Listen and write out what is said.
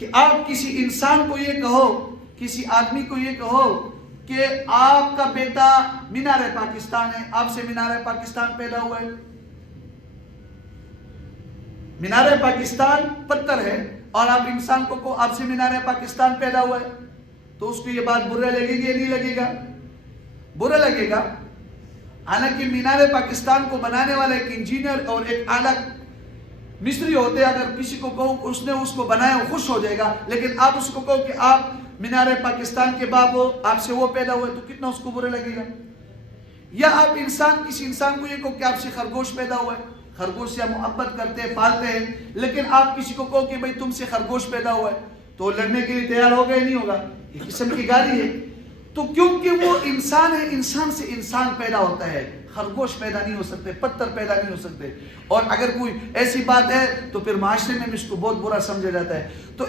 کہ آپ کسی انسان کو یہ کہو، کسی آدمی کو یہ کہو کہ آپ کا بیٹا مینار پاکستان ہے، آپ سے مینار پاکستان پیدا ہوا ہے، مینار پاکستان پتھر ہے اور آپ انسان کو کہو آپ سے مینار پاکستان پیدا ہوا ہے، تو اس کو یہ بات برا لگے گی یا نہیں لگے گا؟ برا لگے گا۔ حالانکہ مینار پاکستان کو بنانے والا ایک انجینئر اور ایک اعلیٰ مصری ہوتے، اگر کسی کو کہو اس نے اس کو بنایا وہ خوش ہو جائے گا، لیکن آپ اس کو کہو کہ آپ مینار پاکستان کے باپ ہو، آپ سے وہ پیدا ہوئے، تو کتنا اس کو برا لگے گا؟ یا آپ کسی انسان کو یہ کہو کہ آپ سے خرگوش پیدا ہوئے، خرگوش سے محبت کرتے ہیں، پالتے ہیں، لیکن آپ کسی کو کہو کہ بھئی تم سے خرگوش پیدا ہوا ہے، تو لڑنے کے لیے تیار ہوگا یا نہیں ہوگا؟ یہ قسم کی گالی ہے۔ تو کیونکہ وہ انسان ہے، انسان سے انسان پیدا ہوتا ہے، خرگوش پیدا نہیں ہو سکتے، پتھر پیدا نہیں ہو سکتے۔ اور اگر کوئی ایسی بات ہے تو پھر معاشرے میں اس کو بہت برا سمجھا جاتا ہے۔ تو